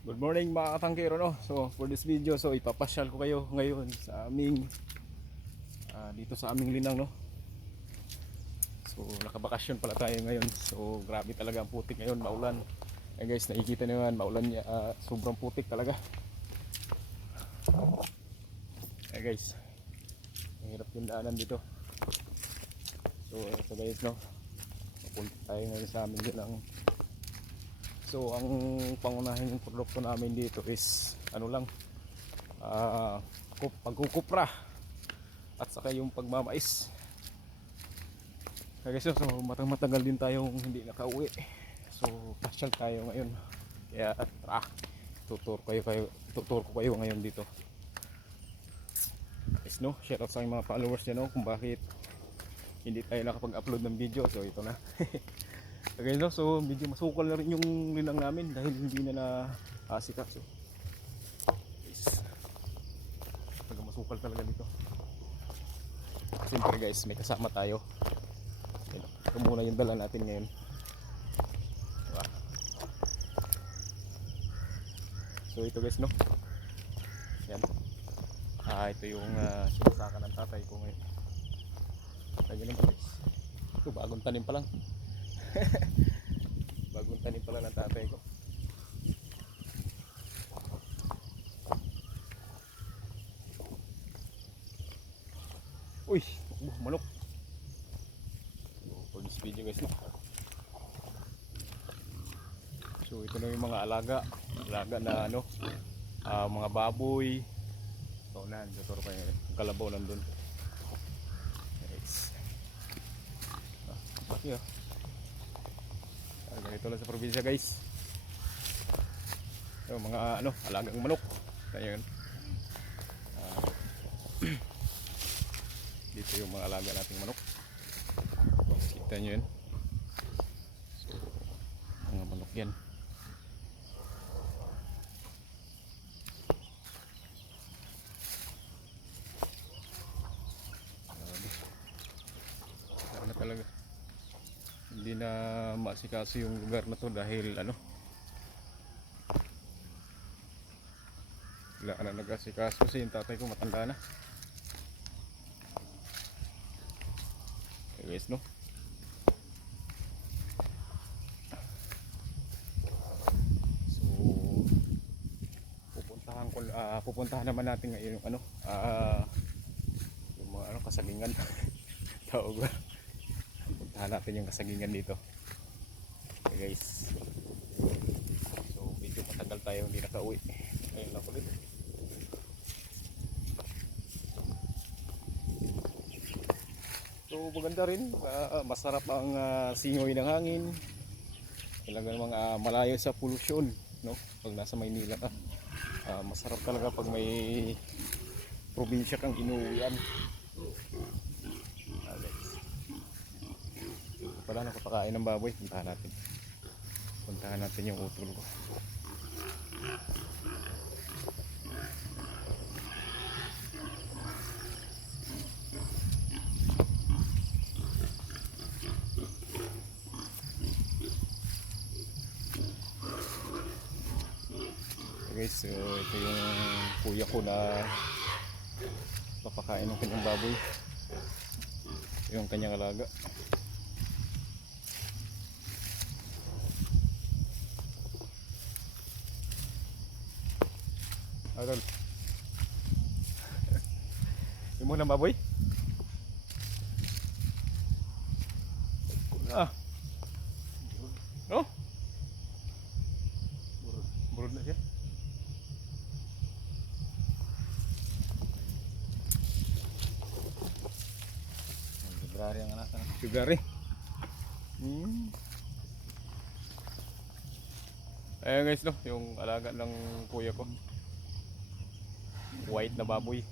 Good morning mga katangkero no. So for this video so ipapasyal ko kayo ngayon sa aming ah, dito sa aming linang no. So nakabakasyon pala tayo ngayon. So grabe talaga ang putik ngayon, maulan. Eh guys, nakikita niyo yan, maulan niya, ah, sobrang putik talaga. Eh guys, mahirap yung daanan dito. So ito guys no. Papunta tayo ngayon sa aming linang. So ang pangunahing produkto namin dito is ano lang ah kup pagkukupra at saka yung pagmamais. Kaya guys, so matang matagal din tayong hindi nakauwi. So pasyal tayo ngayon. Kaya tara, tutur kayo kayo tutur ko kayo ngayon dito. Guys no, share out sa mga followers niya no kung bakit hindi tayo nakapag-upload ng video. So ito na. Okay, no? So medyo masukal na rin yung linang namin dahil hindi na na asika. So, guys, talaga masukal talaga dito. Siyempre guys, may kasama tayo. Ito muna yung dala natin ngayon. Diba? So ito guys, no? Yan. Ah, ito yung uh, sinasaka ng tatay ko ngayon. Tayo naman guys. Ito, bagong tanim pa lang. Bagong tanim pala ng tatay ko. Uy, uh, manok. For this video guys, no. So, ito na yung mga alaga. Alaga na ano, ah, mga baboy. So, nan, tuturo yung kalabaw nandun. Guys. Ah, okay Ah, ganito lang sa probinsya guys. So, mga ano alagang manok. Ayun Ah, dito yung mga alaga nating manok. Kita nyo yun. So mga manok yan Grabe. ano talaga hindi na masikaso yung lugar na to dahil ano? Wala na nag-asikaso kasi yung tatay ko matanda na. Okay guys no? So pupuntahan ko ah, pupuntahan naman natin ngayon yung ano ah yung mga ano kasalingan tawag ba? Puntahan natin yung kasagingan dito guys. So medyo matagal tayo hindi nakauwi. Ngayon lang ulit so maganda rin. Ah, masarap ang ah, singoy ng hangin. Talaga namang ah, malayo sa pollution no? Pag nasa Maynila ka. Ah, masarap talaga pag may probinsya kang inuwian pala nakapakain ng baboy. Puntahan natin. Puntahan natin yung utol ko. Guys, so ito yung kuya ko na papakain ng kanyang baboy. Yung kanyang alaga. Adol. Yung muna baboy? Ah. No? Burod. Burod na siya. Library ang anak na. Sugari. Hmm. Ayan guys no, yung alaga ng kuya ko. White na baboy.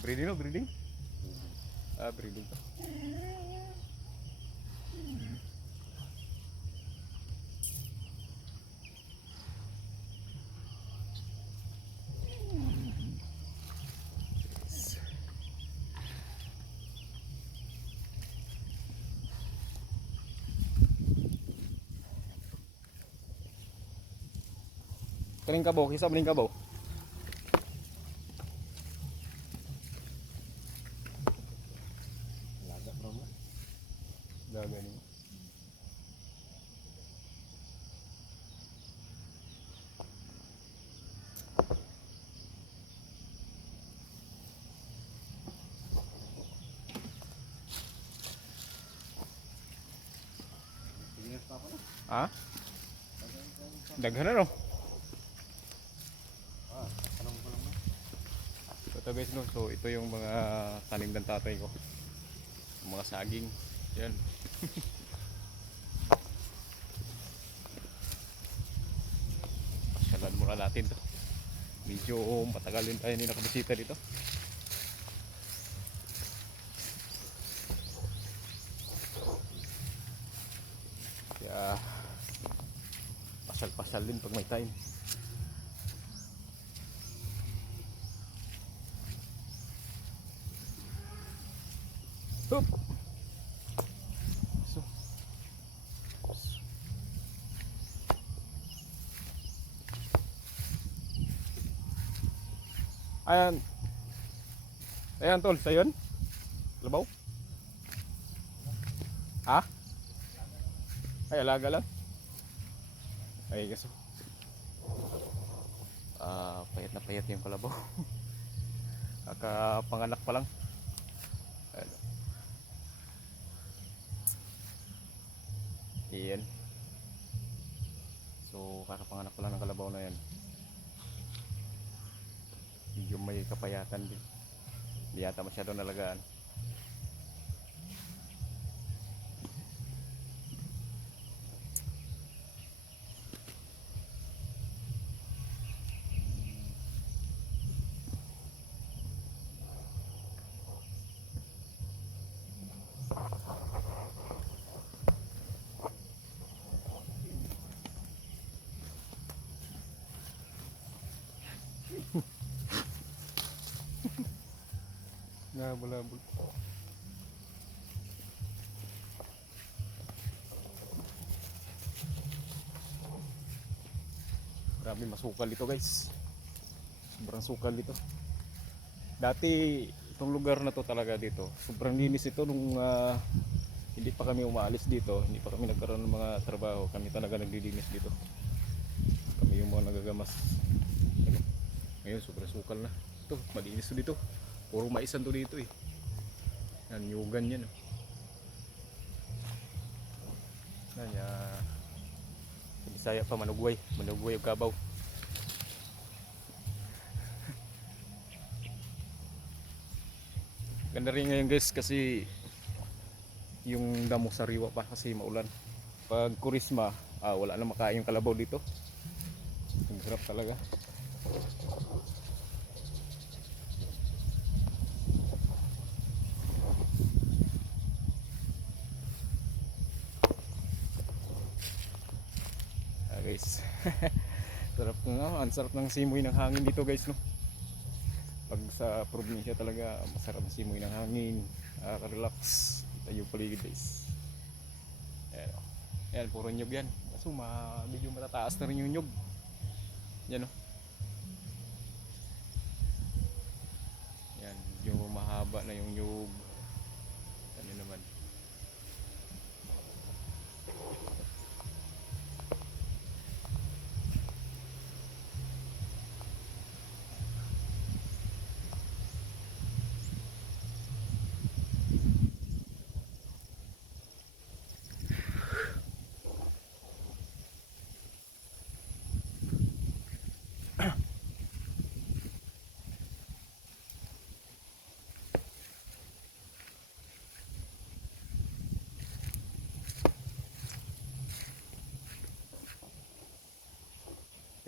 breeding no, breeding? Ah, breeding to. Kaning kabaw, kisa maning kabaw. Laga bro mo. Daga ni. Ha? Daghan na no. Ah, tanong ko lang na. So ito guys no, so ito yung mga tanim ng tatay ko. Mga saging. Yan. Pasyalan muna natin to. Medyo matagal din tayo hindi nakabisita dito. Kaya pasyal-pasyal din pag may time. Hup. So. Ayan. Ayan tol, sa yun? Labaw? Ha? Ay, alaga lang. Ay, kaso. Ah, payat na payat yung kalabaw. Kakapanganak pa lang. Ano? Iyan. So, kakapanganak pa lang ng kalabaw na yan. Medyo may kapayatan din. Hindi yata masyado nalagaan. Nabulabul. Grabe masukal dito guys. Sobrang sukal dito. Dati itong lugar na to talaga dito. Sobrang linis ito nung ah, hindi pa kami umaalis dito. Hindi pa kami nagkaroon ng mga trabaho. Kami talaga naglilinis dito. Kami yung mga nagagamas. Ngayon sobrang sukal na. Ito, malinis to dito. Puro maisan to dito eh. Yan, yugan yan. oh. Yan, uh, sa Bisaya pa, manugway. Manugway o kabaw. Ganda rin ngayon guys kasi yung damo sariwa pa kasi maulan. Pag kurisma, ah, wala na makain yung kalabaw dito. Ang talaga. Ah, guys. sarap nga, ang sarap ng simoy ng hangin dito guys no. Pag sa probinsya talaga masarap ang simoy ng hangin. Nakaka-relax. Kita yung paligid guys. Ayan, oh. Ayan, puro nyug yan. Kaso ma medyo matataas na rin yung nyug. Yan oh. Yan, medyo mahaba na yung nyug. Ano naman.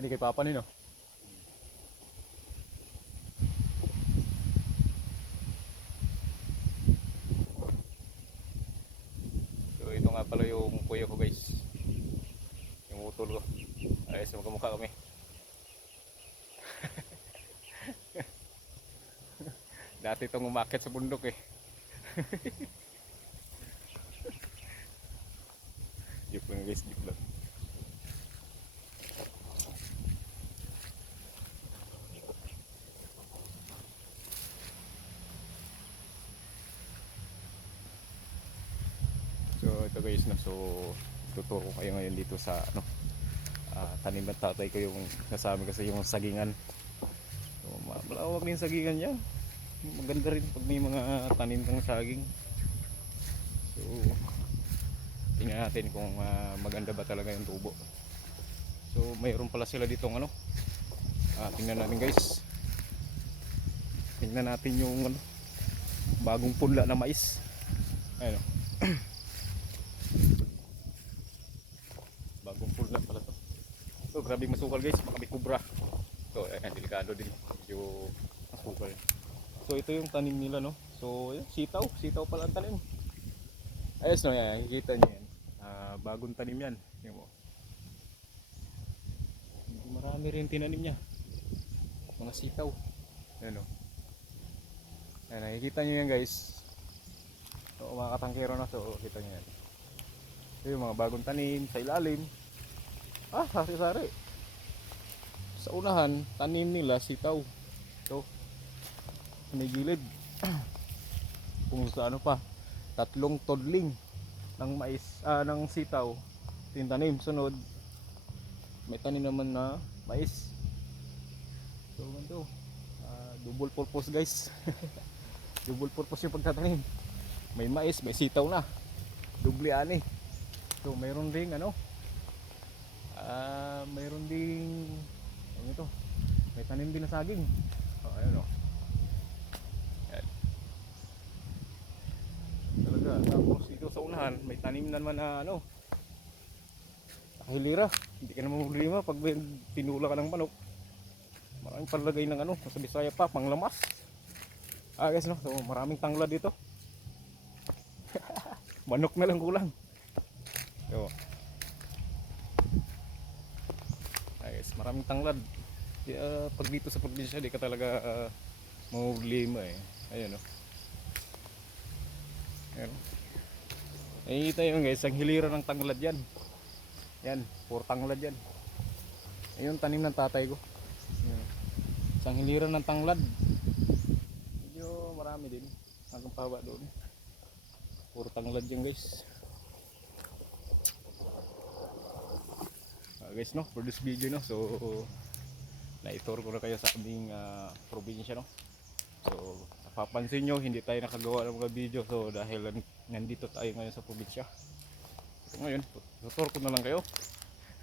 Kani kay Papa nino. So ito nga pala yung kuya ko guys. Yung utol ko. Ayos magkamukha kami. Dati itong umakit sa bundok eh. Joke lang guys, joke lang. Ito guys no? So tuturo ko kayo ngayon dito sa ano ah, tanim ng tatay ko yung nasabi kasi yung sagingan. So ma- malawak din sagingan yan. Maganda rin pag may mga tanim kang saging. So tingnan natin kung ah, maganda ba talaga yung tubo. So mayroon pala sila ditong ano ah, tingnan natin guys. Tingnan natin yung ano bagong punla na mais. Ayun o. bagong punla pala to grabe masukal guys. Baka may kubra. So ayan delikado din. Medyo masukal. So ito yung tanim nila no? So yan sitaw. Sitaw pala ang tanim. Ayos no? Yan nakikita nyo yan. Ah, bagong tanim yan. Tingnan mo Medyo marami rin tinanim niya. Mga sitaw. Ayan o Ayan, nakikita nyo yan guys. So, mga katangkero na so, kita nyo yan. Ito yung mga bagong tanim sa ilalim. Ah, sari-sari. Sa unahan, tanim nila sitaw. Ito. May gilid. Kung sa ano pa, tatlong todling ng mais, ah, ng sitaw. Ito. Sunod, may tanim naman na mais. So, ganito. Ah, double purpose guys. double purpose yung pagtatanim may mais may sitaw na doble ani so mayroon ding ano ah ding ano ito may tanim din na saging oh, ayun oh Yan. talaga tapos ito sa unahan may tanim naman na ano hilira hindi ka naman problema pag may pinula ka ng manok maraming palagay ng ano sa Bisaya pa panglamas Ah guys no, so maraming tanglad dito. Manok na lang kulang. Yo. Ah guys, maraming tanglad. Kaya pag dito sa probinsya di ka talaga uh, problema eh. Ayun no. Ayun. Nakikita yun guys, ang hilira ng tanglad yan. Yan, puro tanglad yan. Ayun, tanim ng tatay ko. Yan. Isang hilira ng tanglad medyo marami din hanggang paba doon puro tanglad yan guys Ah, guys no for this video no so naitor ko na kayo sa aming ah, probinsya no? So napapansin nyo hindi tayo nakagawa ng mga video. So dahil nan- nandito tayo ngayon sa probinsya. So ngayon tutor ko na lang kayo.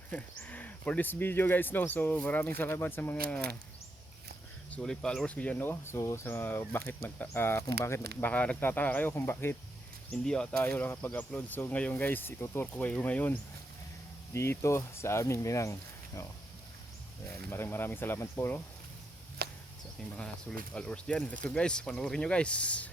For this video guys no? So maraming salamat sa mga sulit followers ko dyan no? So sa bakit nagta, ah, kung bakit nag- baka nagtataka kayo kung bakit hindi ako tayo nakapag-upload. So ngayon guys itutur ko kayo ngayon dito sa aming binang no. Ayan, maraming maraming salamat po no? Sa ating mga sulit followers dyan. Let's go guys. Panoorin nyo guys